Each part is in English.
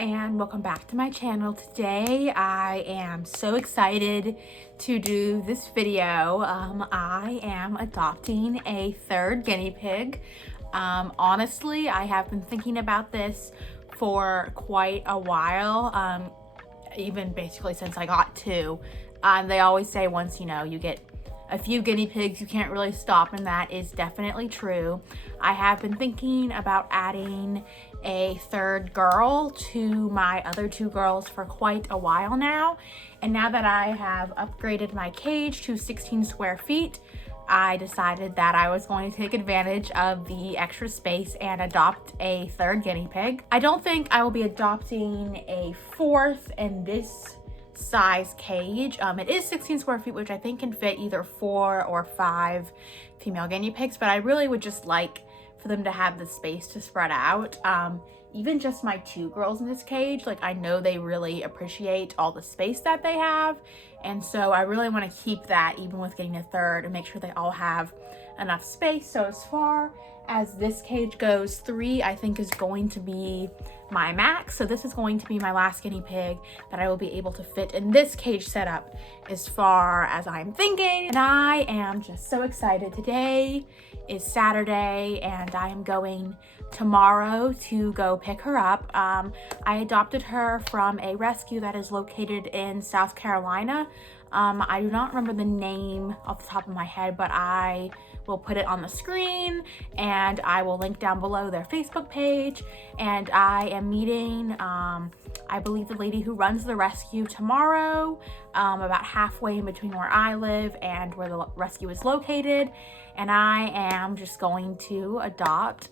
and welcome back to my channel. Today I am so excited to do this video. I am adopting a third guinea pig. Honestly, I have been thinking about this for quite a while, even basically since I got two. They always say once you get a few guinea pigs, you can't really stop, and that is definitely true. I have been thinking about adding a third girl to my other two girls for quite a while now, and now that I have upgraded my cage to 16 square feet, I decided that I was going to take advantage of the extra space and adopt a third guinea pig. I don't think I will be adopting a fourth in this size cage. It is 16 square feet, which I think can fit either 4 or 5 female guinea pigs, but I really would just like for them to have the space to spread out. Even just my two girls in this cage, like I know they really appreciate all the space that they have, and so I really want to keep that even with getting a third and make sure they all have enough space. So as far as this cage goes, 3 I think is going to be my max. So this is going to be my last guinea pig that I will be able to fit in this cage setup as far as I'm thinking. And I am just so excited. Today is Saturday and I am going tomorrow to go pick her up. I adopted her from a rescue that is located in South Carolina. I do not remember the name off the top of my head, but I will put it on the screen and I will link down below their Facebook page. And I am meeting, I believe, the lady who runs the rescue tomorrow, about halfway in between where I live and where the rescue is located. And I am just going to adopt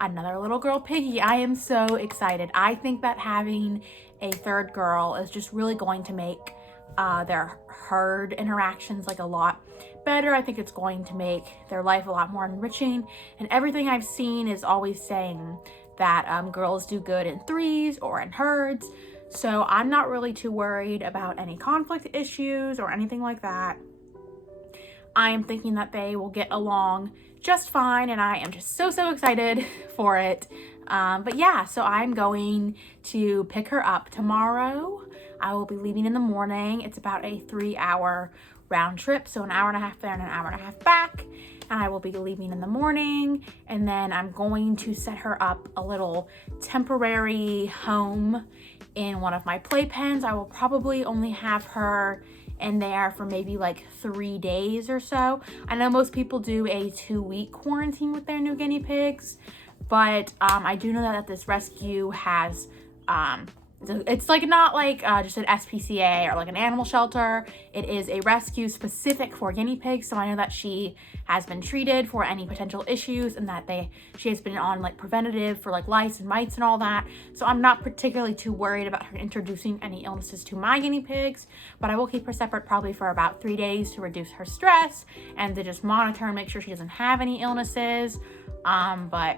another little girl piggy. I am so excited. I think that having a third girl is just really going to make their herd interactions like a lot better. I think it's going to make their life a lot more enriching, and everything I've seen is always saying that girls do good in threes or in herds. So I'm not really too worried about any conflict issues or anything like that. I am thinking that they will get along just fine, and I am just so excited for it. But yeah, so I'm going to pick her up tomorrow. I will be leaving in the morning. It's about a 3-hour round trip, so an hour and a half there and an hour and a half back. And I will be leaving in the morning, and then I'm going to set her up a little temporary home in one of my playpens. I will probably only have her in there for maybe like 3 days or so. I know most people do a 2-week quarantine with their new guinea pigs, but I do know that this rescue has it's like not like just an SPCA or like an animal shelter. It is a rescue specific for guinea pigs. So I know that she has been treated for any potential issues, and that she has been on like preventative for like lice and mites and all that. So I'm not particularly too worried about her introducing any illnesses to my guinea pigs, but I will keep her separate probably for about 3 days to reduce her stress and to just monitor and make sure she doesn't have any illnesses. But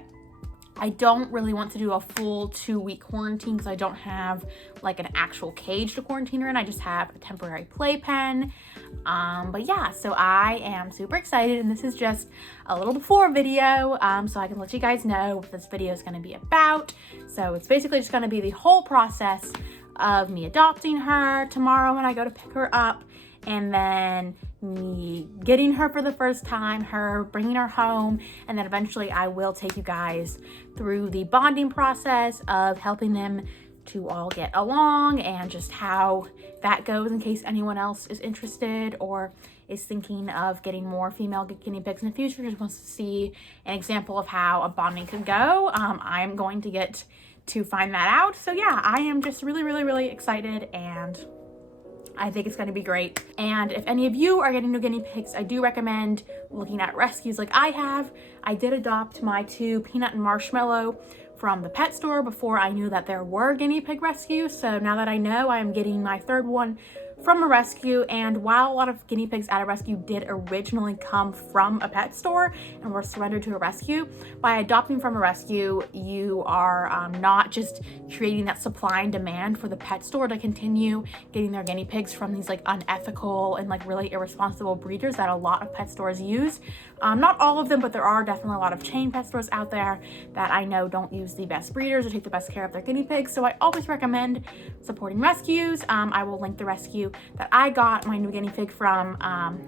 I don't really want to do a full 2-week quarantine because I don't have like an actual cage to quarantine her in. I just have a temporary playpen. But yeah, so I am super excited, and this is just a little before video, so I can let you guys know what this video is going to be about. So it's basically just going to be the whole process of me adopting her tomorrow when I go to pick her up, and then me getting her for the first time, her bringing her home, and then eventually I will take you guys through the bonding process of helping them to all get along and just how that goes in case anyone else is interested or is thinking of getting more female guinea pigs in the future, just wants to see an example of how a bonding could go. I'm going to get to find that out. So yeah, I am just really excited, and I think it's going to be great. And if any of you are getting new guinea pigs, I do recommend looking at rescues like I have. I did adopt my 2 Peanut and Marshmallow from the pet store before I knew that there were guinea pig rescues. So now that I know, I'm getting my third one from a rescue. And while a lot of guinea pigs at a rescue did originally come from a pet store and were surrendered to a rescue, by adopting from a rescue, you are not just creating that supply and demand for the pet store to continue getting their guinea pigs from these like unethical and like really irresponsible breeders that a lot of pet stores use. Not all of them, but there are definitely a lot of chain pet stores out there that I know don't use the best breeders or take the best care of their guinea pigs. So I always recommend supporting rescues. I will link the rescue that I got my new guinea pig from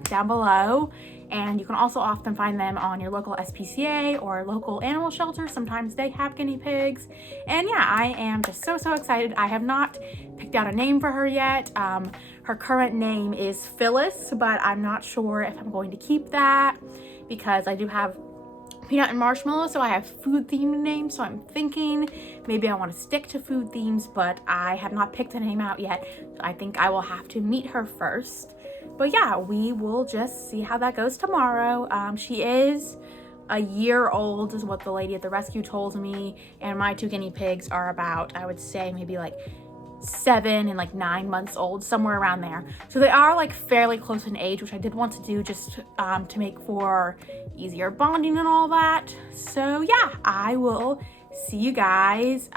down below. And you can also often find them on your local SPCA or local animal shelter. Sometimes they have guinea pigs. And yeah, I am just so excited. I have not picked out a name for her yet. Her current name is Phyllis, but I'm not sure if I'm going to keep that because I do have peanut and marshmallow, so I have food themed names. So I'm thinking maybe I want to stick to food themes, but I have not picked a name out yet. I think I will have to meet her first. But yeah, we will just see how that goes tomorrow. She is a year old is what the lady at the rescue told me, and my two guinea pigs are about, I would say, maybe like 7 and like 9 months old, somewhere around there. So they are like fairly close in age, which I did want to do just to make for easier bonding and all that. So yeah, I will see you guys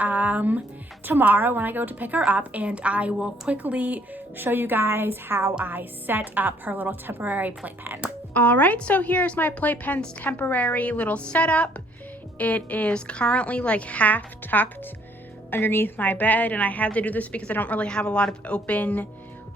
tomorrow when I go to pick her up, and I will quickly show you guys how I set up her little temporary playpen. All right, so here's my playpen's temporary little setup. It is currently like half tucked underneath my bed, and I had to do this because I don't really have a lot of open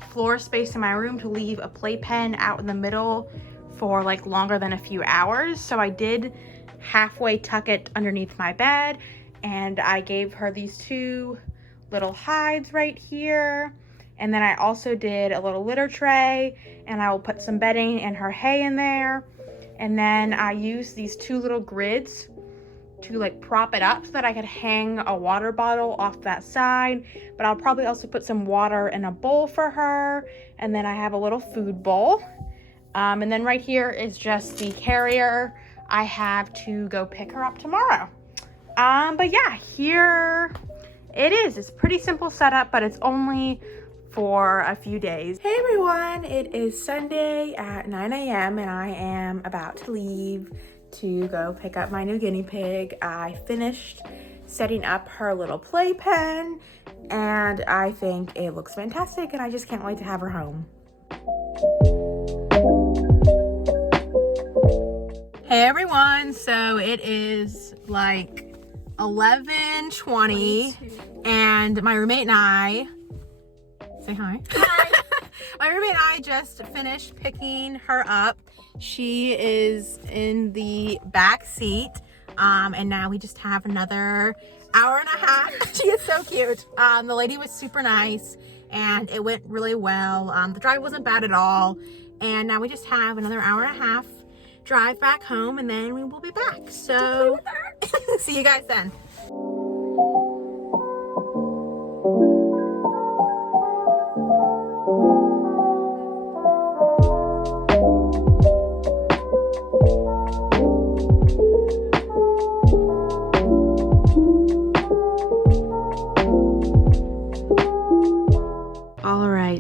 floor space in my room to leave a playpen out in the middle for like longer than a few hours. So I did halfway tuck it underneath my bed, and I gave her these two little hides right here, and then I also did a little litter tray, and I will put some bedding and her hay in there. And then I used these two little grids to like prop it up so that I could hang a water bottle off that side, but I'll probably also put some water in a bowl for her. And then I have a little food bowl, and then right here is just the carrier I have to go pick her up tomorrow. But yeah, here it is. It's pretty simple setup, but it's only for a few days. Hey everyone, it is Sunday at 9 a.m. and I am about to leave to go pick up my new guinea pig. I finished setting up her little playpen, and I think it looks fantastic, and I just can't wait to have her home. Hey everyone, so it is like 11:20 and my roommate and I, say hi. Hi. My roommate and I just finished picking her up. She is in the back seat, and now we just have another hour and a half. She is so cute. The lady was super nice, and it went really well. The drive wasn't bad at all, and now we just have another hour and a half drive back home, and then we will be back. So see you guys then.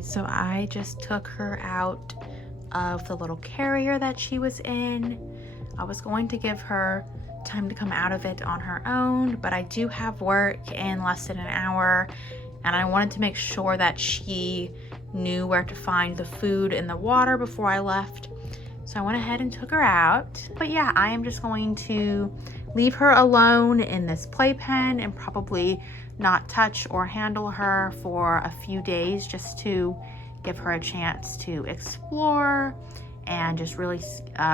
So I just took her out of the little carrier that she was in. I was going to give her time to come out of it on her own, but I do have work in less than an hour, and I wanted to make sure that she knew where to find the food and the water before I left. So I went ahead and took her out. But yeah, I am just going to leave her alone in this playpen and probably not touch or handle her for a few days, just to give her a chance to explore and just really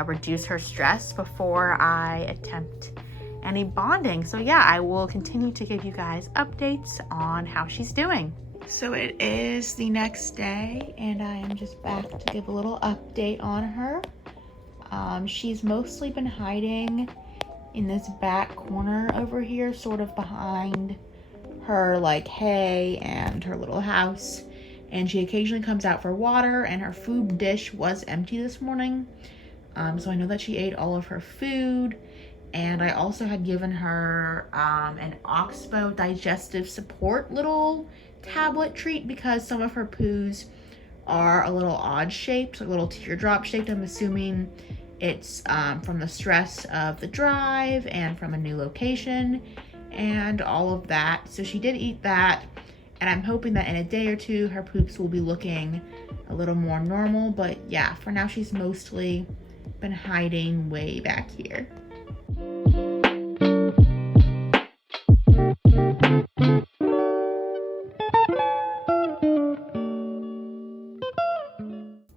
reduce her stress before I attempt any bonding. So yeah, I will continue to give you guys updates on how she's doing. So it is the next day, and I am just back to give a little update on her. She's mostly been hiding in this back corner over here, sort of behind her like hay and her little house, and she occasionally comes out for water, and her food dish was empty this morning, so I know that she ate all of her food. And I also had given her an oxbow digestive support little tablet treat, because some of her poos are a little odd shaped, like a little teardrop shaped. I'm assuming it's from the stress of the drive and from a new location and all of that. So she did eat that, and I'm hoping that in a day or two her poops will be looking a little more normal. But yeah, for now she's mostly been hiding way back here.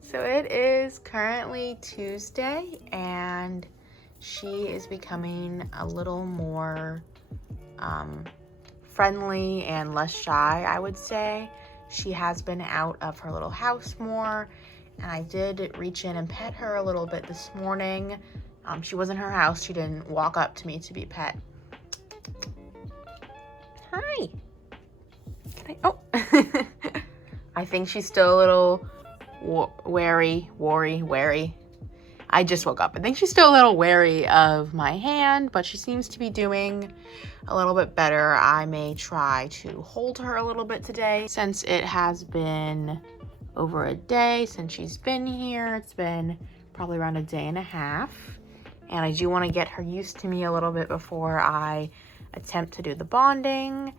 So it is currently Tuesday, and she is becoming a little more friendly and less shy, I would say. She has been out of her little house more, and I did reach in and pet her a little bit this morning. She was in her house. She didn't walk up to me to be pet. Hi. Oh. I think she's still a little wary. I just woke up. I think she's still a little wary of my hand, but she seems to be doing a little bit better. I may try to hold her a little bit today, since it has been over a day since she's been here. It's been probably around a day and a half, and I do want to get her used to me a little bit before I attempt to do the bonding.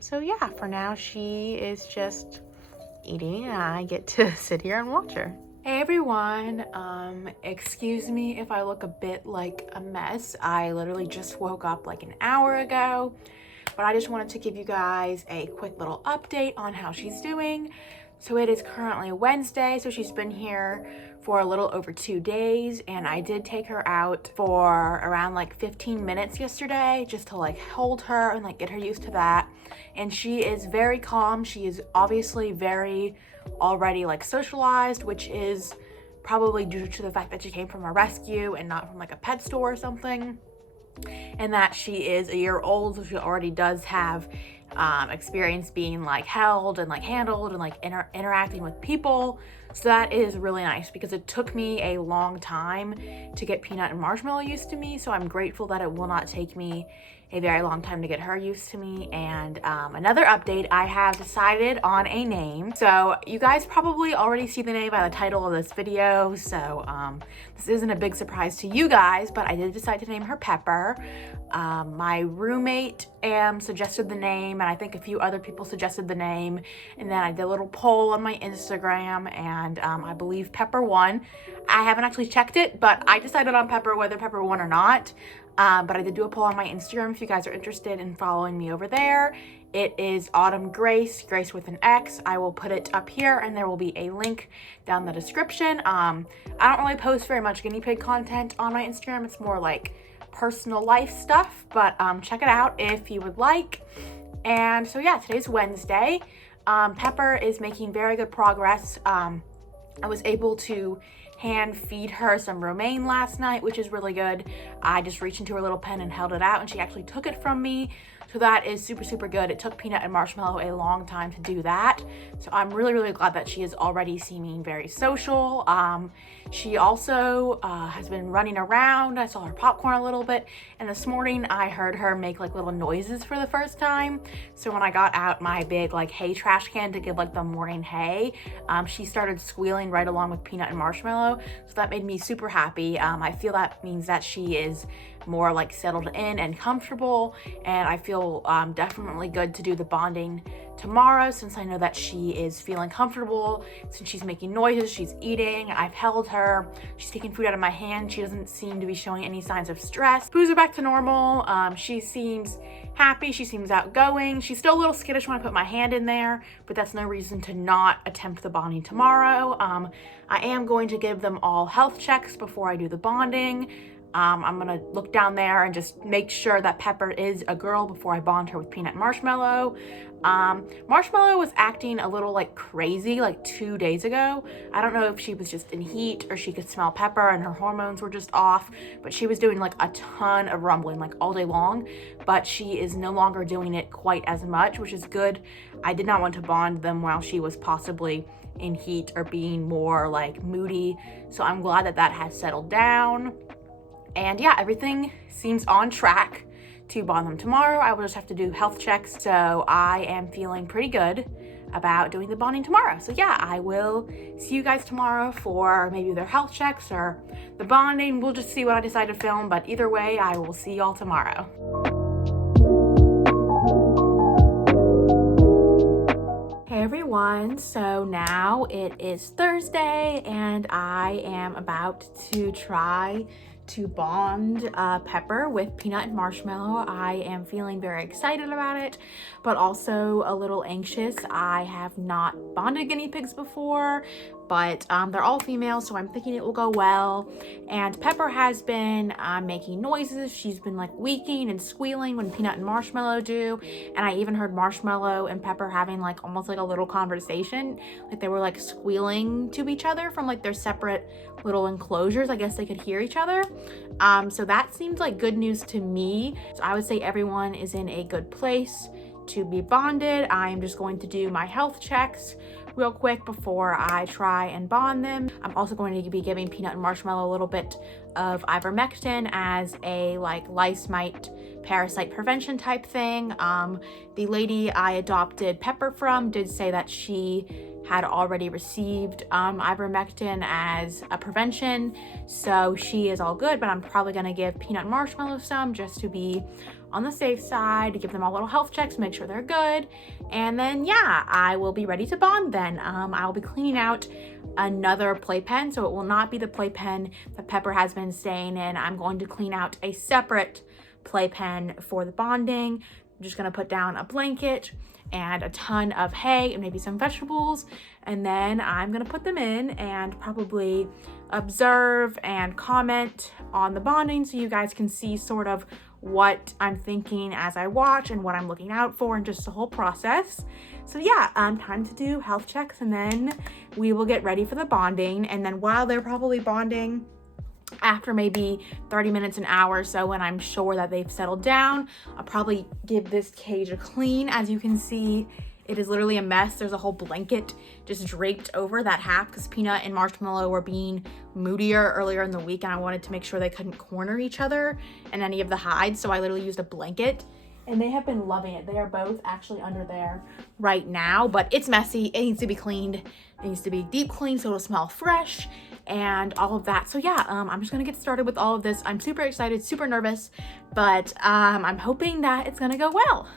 So yeah, for now she is just eating, and I get to sit here and watch her. Hey everyone, excuse me if I look a bit like a mess. I literally just woke up like an hour ago, but I just wanted to give you guys a quick little update on how she's doing. So it is currently Wednesday, so she's been here for a little over 2 days, and I did take her out for around like 15 minutes yesterday just to like hold her and like get her used to that. And she is very calm. She is obviously very already like socialized, which is probably due to the fact that she came from a rescue and not from like a pet store or something, and that she is a year old, so she already does have experience being like held and like handled and like interacting with people. So that is really nice, because it took me a long time to get Peanut and Marshmallow used to me, so I'm grateful that it will not take me a very long time to get her used to me. And another update, I have decided on a name. So you guys probably already see the name by the title of this video, so this isn't a big surprise to you guys, but I did decide to name her Pepper. My roommate suggested the name, and I think a few other people suggested the name, and then I did a little poll on my Instagram, and I believe Pepper won. I haven't actually checked it, but I decided on Pepper whether Pepper won or not. But I did do a poll on my Instagram if you guys are interested in following me over there. It is Autumn Grace, Grace with an X. I will put it up here, and there will be a link down the description. I don't really post very much guinea pig content on my Instagram. It's more like personal life stuff, but check it out if you would like. And so yeah, today's Wednesday. Pepper is making very good progress. I was able to hand feed her some romaine last night, which is really good. I just reached into her little pen and held it out, and she actually took it from me. So that is super, super good. It took Peanut and Marshmallow a long time to do that. So I'm really, really glad that she is already seeming very social. She also has been running around. I saw her popcorn a little bit. And this morning I heard her make like little noises for the first time. So when I got out my big like hay trash can to give like the morning hay, she started squealing right along with Peanut and Marshmallow. So that made me super happy. I feel that means that she is more like settled in and comfortable, and I feel definitely good to do the bonding tomorrow, since I know that she is feeling comfortable, since she's making noises, she's eating, I've held her, she's taking food out of my hand, she doesn't seem to be showing any signs of stress. Foods are back to normal. She seems happy, she seems outgoing. She's still a little skittish when I put my hand in there, but that's no reason to not attempt the bonding tomorrow. I am going to give them all health checks before I do the bonding. I'm gonna look down there and just make sure that Pepper is a girl before I bond her with Peanut and Marshmallow. Marshmallow was acting a little like crazy like 2 days ago. I don't know if she was just in heat or she could smell Pepper and her hormones were just off, but she was doing like a ton of rumbling like all day long, but she is no longer doing it quite as much, which is good. I did not want to bond them while she was possibly in heat or being more like moody, so I'm glad that that has settled down. And yeah, everything seems on track to bond them tomorrow. I will just have to do health checks, so I am feeling pretty good. about doing the bonding tomorrow. So yeah, I will see you guys tomorrow for maybe their health checks or the bonding. We'll just see what I decide to film, but either way, I will see y'all tomorrow. Hey everyone, so now it is Thursday and I am about to try to bond Pepper with peanut and marshmallow. I am feeling very excited about it, but also a little anxious. I have not bonded guinea pigs before, but they're all female, so I'm thinking it will go well. And Pepper has been making noises. She's been like weeking and squealing when Peanut and Marshmallow do. And I even heard Marshmallow and Pepper having like almost like a little conversation. Like they were like squealing to each other from like their separate little enclosures. I guess they could hear each other. So that seems like good news to me. So I would say everyone is in a good place to be bonded. I am just going to do my health checks real quick before I try and bond them. I'm also going to be giving Peanut and Marshmallow a little bit of ivermectin as a like lice mite parasite prevention type thing. The lady I adopted Pepper from did say that she had already received ivermectin as a prevention, so she is all good, but I'm probably gonna give Peanut and Marshmallow some just to be on the safe side, to give them all little health checks, make sure they're good. And then yeah, I will be ready to bond then. I will be cleaning out another playpen, so it will not be the playpen that Pepper has been staying in. I'm going to clean out a separate playpen for the bonding. I'm just gonna put down a blanket and a ton of hay and maybe some vegetables, and then I'm gonna put them in and probably observe and comment on the bonding so you guys can see sort of what I'm thinking as I watch and what I'm looking out for and just the whole process. So yeah, time to do health checks and then we will get ready for the bonding. And then while they're probably bonding, after maybe 30 minutes, an hour or so, when I'm sure that they've settled down, I'll probably give this cage a clean. As you can see, it is literally a mess. There's a whole blanket just draped over that half because Peanut and Marshmallow were being moodier earlier in the week and I wanted to make sure they couldn't corner each other in any of the hides. So I literally used a blanket and they have been loving it. They are both actually under there right now, but it's messy. It needs to be cleaned. It needs to be deep cleaned so it'll smell fresh and all of that. So yeah, I'm just gonna get started with all of this. I'm super excited, super nervous, but I'm hoping that it's gonna go well.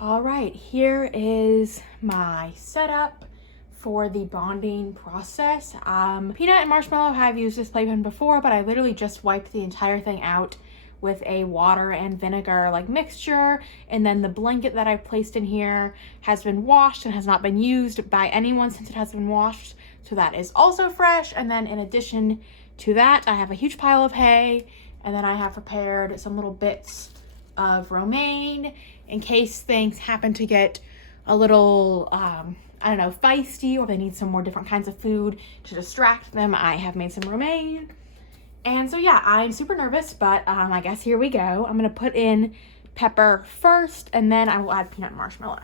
All right, here is my setup for the bonding process. Peanut and Marshmallow have used this playpen before, but I literally just wiped the entire thing out with a water and vinegar like mixture, and then the blanket that I placed in here has been washed and has not been used by anyone since it has been washed, so that is also fresh. And then in addition to that, I have a huge pile of hay, and then I have prepared some little bits of romaine in case things happen to get a little I don't know, feisty, or they need some more different kinds of food to distract them. I have made some romaine. And so yeah, I'm super nervous, but I guess here we go. I'm gonna put in Pepper first, and then I will add Peanut and Marshmallow.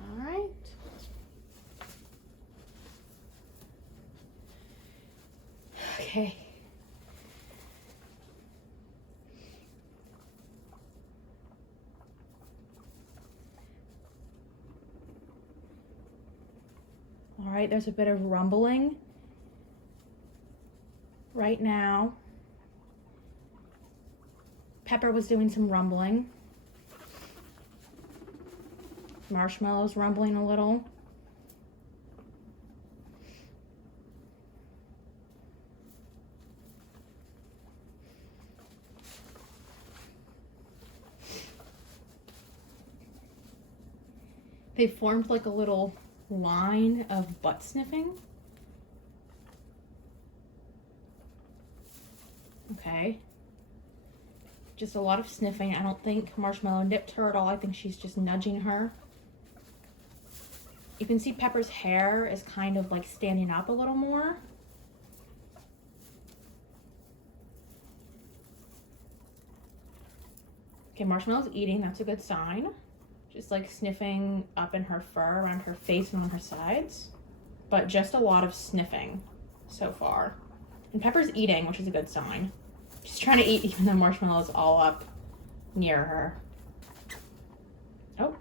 All right. Okay. All right, there's a bit of rumbling right now. Pepper was doing some rumbling. Marshmallow's rumbling a little. They formed like a little line of butt sniffing. Okay. Just a lot of sniffing. I don't think Marshmallow nipped her at all. I think she's just nudging her. You can see Pepper's hair is kind of like standing up a little more. Okay, Marshmallow's eating. That's a good sign. Just like sniffing up in her fur, around her face and on her sides. but just a lot of sniffing so far. And Pepper's eating, which is a good sign. She's trying to eat even though Marshmallow is all up near her. Oh,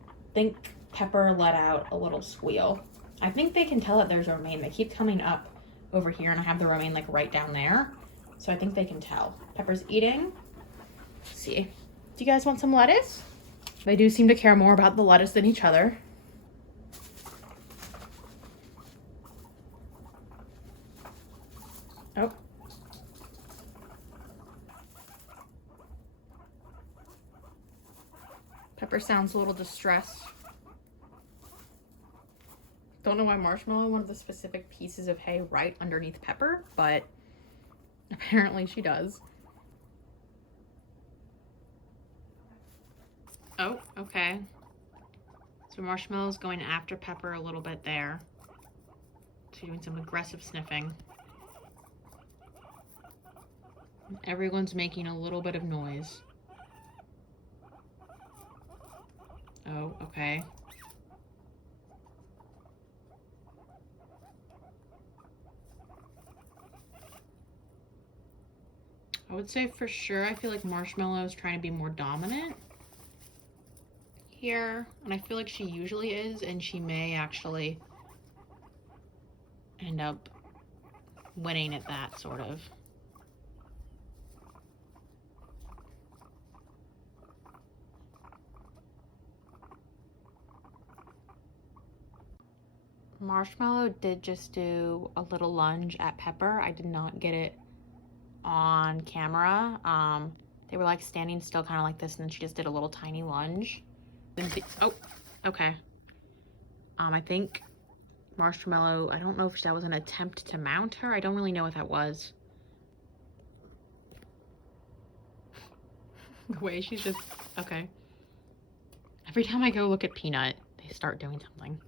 I think Pepper let out a little squeal. I think they can tell that there's romaine. They keep coming up over here, and I have the romaine like right down there. So I think they can tell. Pepper's eating. Let's see. Do you guys want some lettuce? They do seem to care more about the lettuce than each other. Oh. Pepper sounds a little distressed. Don't know why Marshmallow wanted the specific pieces of hay right underneath Pepper, but apparently she does. Oh, okay. So Marshmallow's going after Pepper a little bit there. She's doing some aggressive sniffing. Everyone's making a little bit of noise. Oh, okay. I would say for sure, I feel like Marshmallow is trying to be more dominant here. And I feel like she usually is, and she may actually end up winning at that, sort of. Marshmallow did just do a little lunge at Pepper. I did not get it on camera. They were like standing still kind of like this, and then she just did a little tiny lunge. Oh, okay. I think Marshmallow, I don't know if that was an attempt to mount her. I don't really know what that was. The way she's just, okay. Every time I go look at Peanut, they start doing something.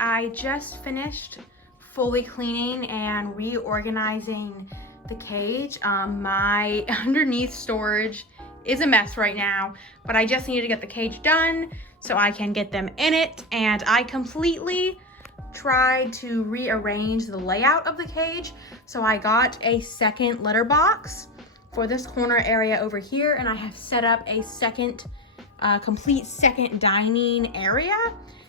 I just finished fully cleaning and reorganizing the cage. My underneath storage is a mess right now, but I just needed to get the cage done so I can get them in it. And I completely tried to rearrange the layout of the cage. So I got a second litter box for this corner area over here, and I have set up a complete second dining area.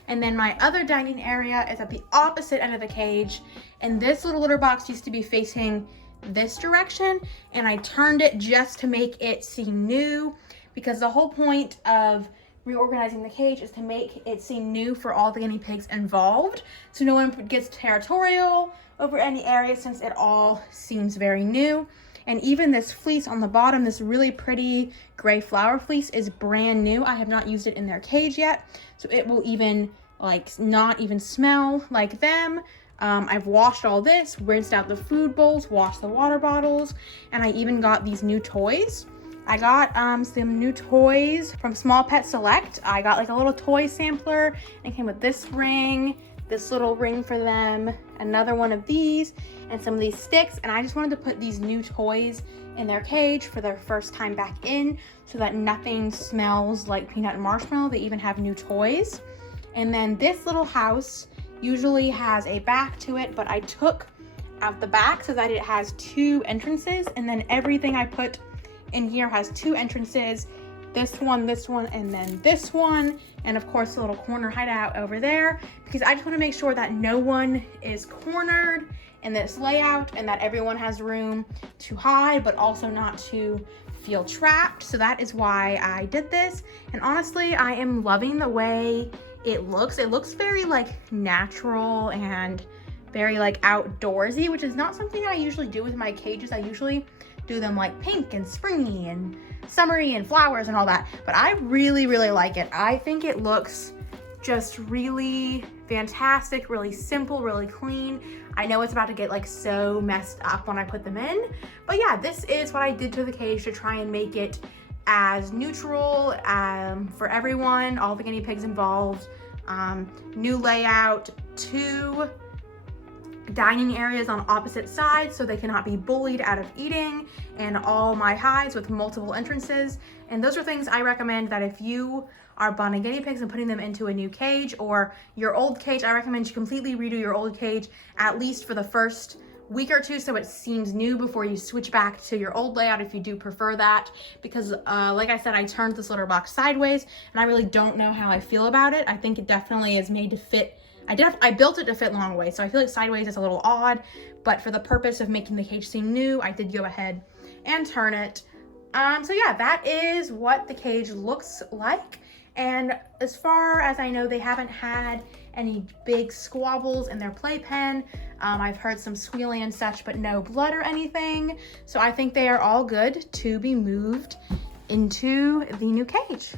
And then my other dining area is at the opposite end of the cage. And this little litter box used to be facing this direction, and I turned it just to make it seem new, because the whole point of reorganizing the cage is to make it seem new for all the guinea pigs involved, so no one gets territorial over any area, since it all seems very new. And even this fleece on the bottom, this really pretty gray flower fleece, is brand new. I have not used it in their cage yet, so it will even not even smell like them. I've washed all this, rinsed out the food bowls, washed the water bottles, and I even got these new toys. I got some new toys from Small Pet Select. I got like a little toy sampler, and it came with this ring, this little ring for them, another one of these, and some of these sticks. And I just wanted to put these new toys in their cage for their first time back in, so that nothing smells like Peanut and Marshmallow. They even have new toys. And then this little house usually has a back to it, but I took out the back so that it has two entrances, and then everything I put in here has two entrances this one, and then this one. And of course, the little corner hideout over there, because I just want to make sure that no one is cornered in this layout and that everyone has room to hide, but also not to feel trapped. So that is why I did this. And honestly, I am loving the way it looks. It looks very like natural and very like outdoorsy, which is not something I usually do with my cages. I usually do them like pink and springy and summery and flowers and all that, but I really like it. I think it looks just really fantastic, really simple, really clean. I know it's about to get like so messed up when I put them in, but yeah, this is what I did to the cage to try and make it as neutral for everyone, all the guinea pigs involved. New layout, 2 dining areas on opposite sides so they cannot be bullied out of eating, and all my hides with multiple entrances. And those are things I recommend that if you are bonding guinea pigs and putting them into a new cage or your old cage, I recommend you completely redo your old cage at least for the first week or 2 so it seems new before you switch back to your old layout if you do prefer that, because like I said, I turned this litter box sideways and I really don't know how I feel about it. I think it definitely is made to fit. I built it to fit long ways, so I feel like sideways is a little odd, but for the purpose of making the cage seem new, I did go ahead and turn it. So yeah, that is what the cage looks like. And as far as I know, they haven't had any big squabbles in their playpen. I've heard some squealing and such, but no blood or anything. So I think they are all good to be moved into the new cage.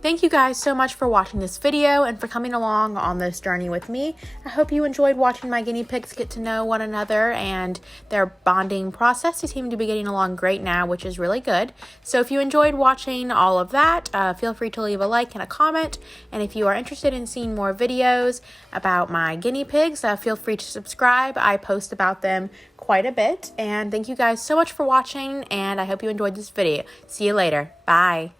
Thank you guys so much for watching this video and for coming along on this journey with me. I hope you enjoyed watching my guinea pigs get to know one another and their bonding process. They seem to be getting along great now, which is really good. So if you enjoyed watching all of that, feel free to leave a like and a comment. And if you are interested in seeing more videos about my guinea pigs, feel free to subscribe. I post about them quite a bit. And thank you guys so much for watching, and I hope you enjoyed this video. See you later. Bye.